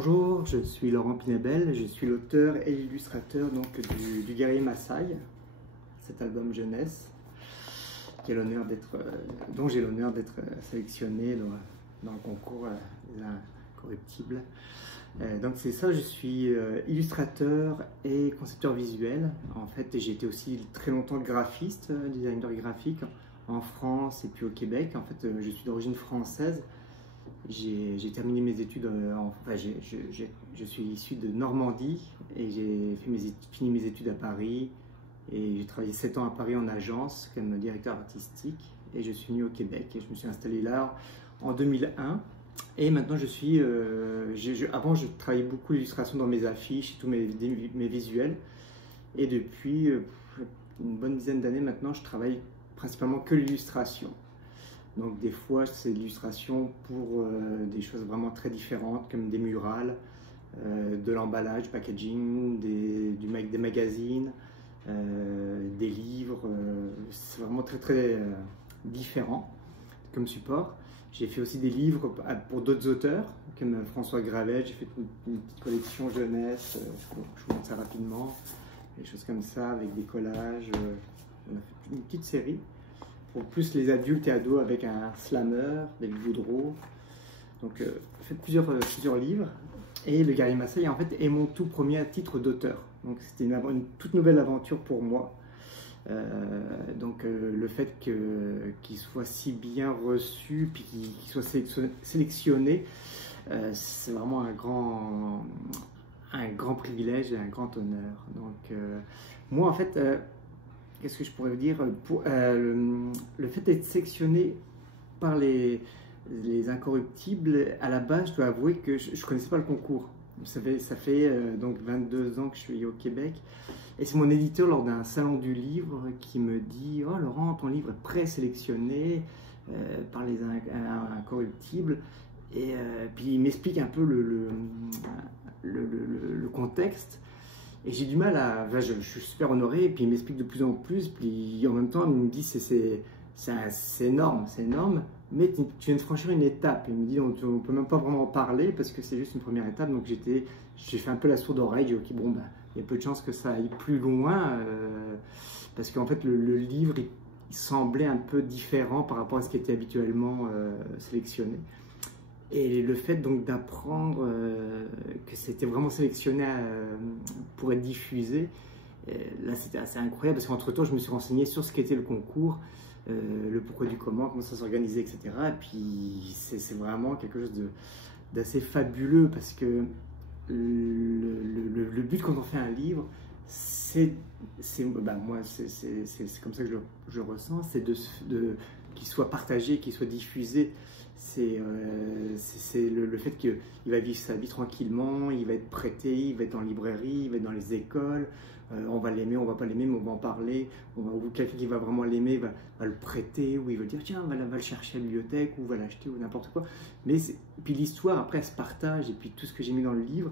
Bonjour, je suis Laurent Pinabel, je suis l'auteur et l'illustrateur du Guerrier Massaï, cet album jeunesse dont j'ai l'honneur d'être sélectionné dans le concours des Incorruptibles. Donc c'est ça, je suis illustrateur et concepteur visuel. En fait, j'ai été aussi très longtemps graphiste, designer graphique en France et puis au Québec. En fait, je suis d'origine française. J'ai terminé mes études, je suis issu de Normandie et j'ai fini mes études à Paris et j'ai travaillé 7 ans à Paris en agence comme directeur artistique et je suis venu au Québec et je me suis installé là en 2001 et maintenant avant je travaillais beaucoup l'illustration dans mes affiches et tous mes visuels et depuis une bonne dizaine d'années maintenant je travaille principalement que l'illustration. Donc des fois c'est l'illustration pour des choses vraiment très différentes comme des murales, de l'emballage, du packaging, des magazines, des livres. C'est vraiment très différent comme support. J'ai fait aussi des livres pour d'autres auteurs comme François Gravel. J'ai fait une petite collection jeunesse, je vous montre ça rapidement, des choses comme ça avec des collages. On a fait une petite série. Pour plus les adultes et ados avec un slammer, David Boudreau. Donc, j'ai fait plusieurs livres. Et le Guerrier Massaï, en fait, est mon tout premier titre d'auteur. Donc, c'était une toute nouvelle aventure pour moi. Le fait qu'il soit si bien reçu, puis qu'il soit sélectionné, c'est vraiment un grand privilège et un grand honneur. Donc, moi, en fait, qu'est-ce que je pourrais vous dire le fait d'être sélectionné par les Incorruptibles, à la base, je dois avouer que je ne connaissais pas le concours. Ça fait donc 22 ans que je suis au Québec. Et c'est mon éditeur, lors d'un salon du livre, qui me dit « Oh Laurent, ton livre est présélectionné par les Incorruptibles. » Et puis il m'explique un peu le contexte. Et j'ai du mal je suis super honoré, et puis il m'explique de plus en plus, puis en même temps il me dit c'est énorme, mais tu viens de franchir une étape. Il me dit on ne peut même pas vraiment en parler parce que c'est juste une première étape, donc j'ai fait un peu la sourde oreille, j'ai dit ok bon il y a peu de chances que ça aille plus loin, parce qu'en fait le livre il semblait un peu différent par rapport à ce qui était habituellement sélectionné. Et le fait donc d'apprendre que c'était vraiment sélectionné pour être diffusé, là c'était assez incroyable parce qu'entre-temps je me suis renseigné sur ce qu'était le concours, le pourquoi du comment ça s'organisait, etc. Et puis c'est vraiment quelque chose d'assez fabuleux parce que le but quand on fait un livre, moi c'est comme ça que je ressens, c'est qu'il soit partagé, qu'il soit diffusé. C'est le fait qu'il va vivre sa vie tranquillement, il va être prêté, il va être en librairie, il va être dans les écoles, on va l'aimer, on va pas l'aimer, mais on va en parler, ou quelqu'un qui va vraiment l'aimer va le prêter, ou il va dire tiens, va le chercher à la bibliothèque, ou va l'acheter, ou n'importe quoi. Puis l'histoire, après, elle se partage, et puis tout ce que j'ai mis dans le livre,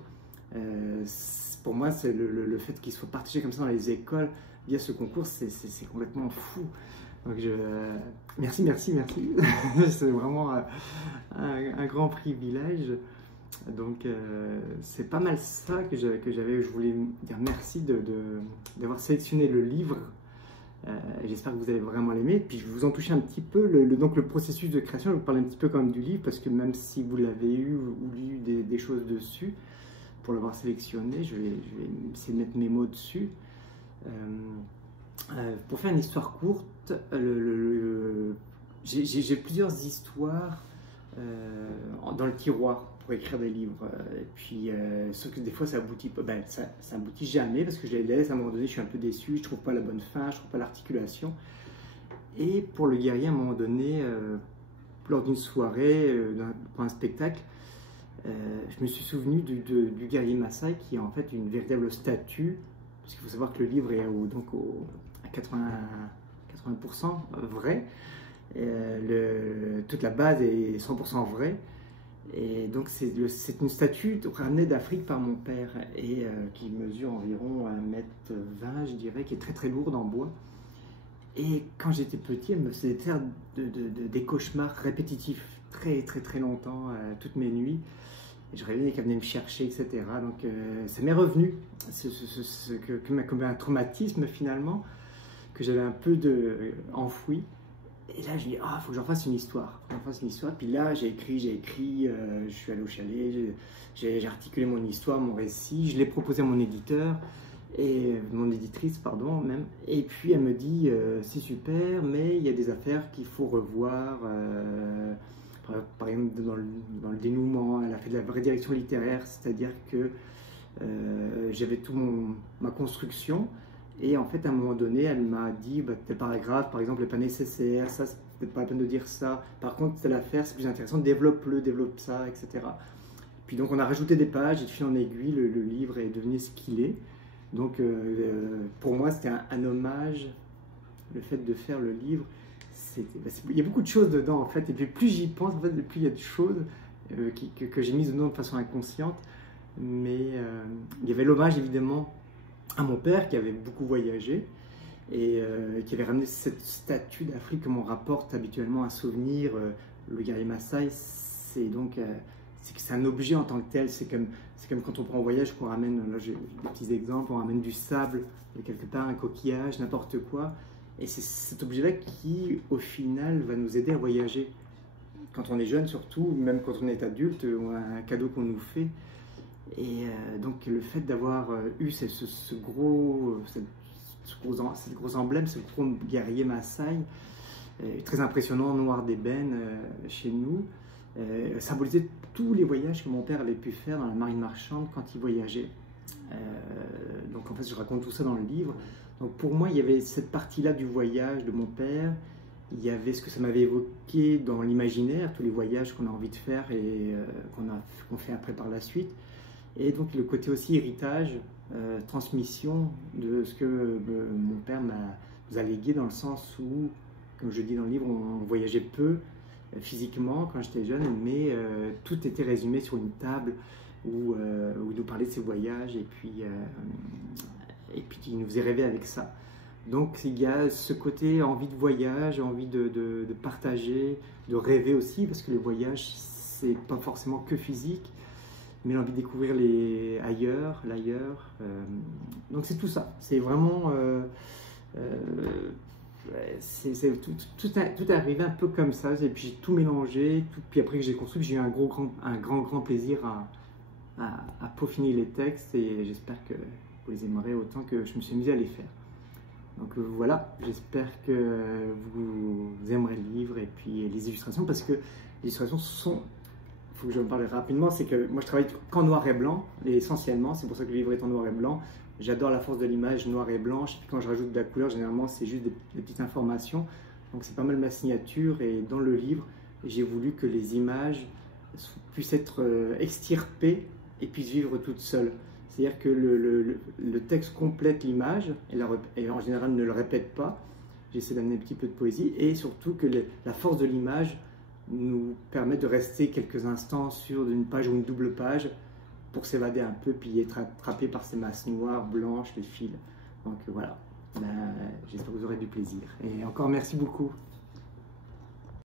pour moi, c'est le fait qu'il soit partagé comme ça dans les écoles, via ce concours, c'est complètement fou. Donc merci. C'est vraiment un grand privilège. Donc c'est pas mal ça que je voulais dire merci d'avoir sélectionné le livre. J'espère que vous allez vraiment l'aimer. Puis je vais vous en toucher un petit peu. Donc le processus de création, je vais vous parler un petit peu quand même du livre, parce que même si vous l'avez eu ou lu des choses dessus, pour l'avoir sélectionné, je vais essayer de mettre mes mots dessus. Pour faire une histoire courte, j'ai plusieurs histoires dans le tiroir pour écrire des livres. Et puis, sauf que des fois, ça aboutit pas. Ça aboutit jamais parce que je les laisse. À un moment donné, je suis un peu déçu. Je trouve pas la bonne fin, je trouve pas l'articulation. Et pour le Guerrier, à un moment donné, lors d'une soirée, pour un spectacle, je me suis souvenu du Guerrier Massaï, qui est en fait une véritable statue. Parce qu'il faut savoir que le livre est à 80% vrai. Toute la base est 100% vraie. Et donc c'est une statue ramenée d'Afrique par mon père et qui mesure environ 1,20 m, je dirais, qui est très lourde en bois. Et quand j'étais petit, elle me faisait faire des cauchemars répétitifs très longtemps, toutes mes nuits. et je rêvais qu'elle venait me chercher, etc. Donc ça m'est revenu, comme un traumatisme finalement, que j'avais un peu enfoui. Et là, je dis, ah, il faut que j'en fasse une histoire. Puis là, j'ai écrit, je suis allé au chalet, j'ai articulé mon histoire, mon récit, je l'ai proposé à mon éditeur, et mon éditrice, pardon, même. Et puis, elle me dit, c'est super, mais il y a des affaires qu'il faut revoir. Par exemple, dans le dénouement, elle a fait de la vraie direction littéraire, c'est-à-dire que j'avais ma construction. Et en fait, à un moment donné, elle m'a dit, bah, tel paragraphe, par exemple, n'est pas nécessaire, ça, c'est peut-être pas la peine de dire ça. Par contre, telle affaire, c'est plus intéressant, développe ça, etc. Puis donc, on a rajouté des pages, et de fil en aiguille, le livre est devenu ce qu'il est. Donc, pour moi, c'était un hommage, le fait de faire le livre. Il y a beaucoup de choses dedans, en fait. Et puis, plus j'y pense, en fait, plus il y a de choses que j'ai mises dedans de façon inconsciente. Mais il y avait l'hommage, évidemment, à mon père qui avait beaucoup voyagé et qui avait ramené cette statue d'Afrique que l'on rapporte habituellement un souvenir. Le guerrier Maasai, c'est un objet en tant que tel. C'est comme quand on prend un voyage, qu'on ramène, là j'ai des petits exemples, on ramène du sable de quelque part, un coquillage, n'importe quoi. Et c'est cet objet-là qui, au final, va nous aider à voyager. Quand on est jeune surtout, même quand on est adulte, ou un cadeau qu'on nous fait. Et donc le fait d'avoir eu ce gros emblème, ce gros guerrier Maasai, très impressionnant, noir d'ébène chez nous, symbolisait tous les voyages que mon père avait pu faire dans la marine marchande quand il voyageait. Donc en fait je raconte tout ça dans le livre. Donc pour moi il y avait cette partie-là du voyage de mon père, il y avait ce que ça m'avait évoqué dans l'imaginaire, tous les voyages qu'on a envie de faire et qu'on fait après par la suite. Et donc le côté aussi héritage, transmission de ce que mon père nous a légué, dans le sens où, comme je dis dans le livre, on voyageait peu physiquement quand j'étais jeune, mais tout était résumé sur une table où il nous parlait de ses voyages et puis il nous faisait rêver avec ça. Donc il y a ce côté envie de voyage, envie de partager, de rêver aussi, parce que les voyages, c'est pas forcément que physique, mais l'envie de découvrir l'ailleurs. Donc c'est tout ça, c'est vraiment... tout est arrivé un peu comme ça, et puis j'ai tout mélangé, puis après que j'ai construit, j'ai eu un grand plaisir à peaufiner les textes, et j'espère que vous les aimerez autant que je me suis amusé à les faire. Donc voilà, j'espère que vous aimerez le livre et puis les illustrations, parce que les illustrations sont... Il faut que je me parle rapidement, c'est que moi je travaille qu'en noir et blanc, essentiellement, c'est pour ça que le livre est en noir et blanc. J'adore la force de l'image noire et blanche, puis quand je rajoute de la couleur, généralement c'est juste des petites informations. Donc c'est pas mal ma signature, et dans le livre, j'ai voulu que les images puissent être extirpées et puissent vivre toutes seules. C'est-à-dire que le texte complète l'image, et en général ne le répète pas. J'essaie d'amener un petit peu de poésie, et surtout que la force de l'image nous permet de rester quelques instants sur une page ou une double page pour s'évader un peu, puis être attrapé par ces masses noires, blanches, les fils. Donc voilà, j'espère que vous aurez du plaisir. Et encore merci beaucoup.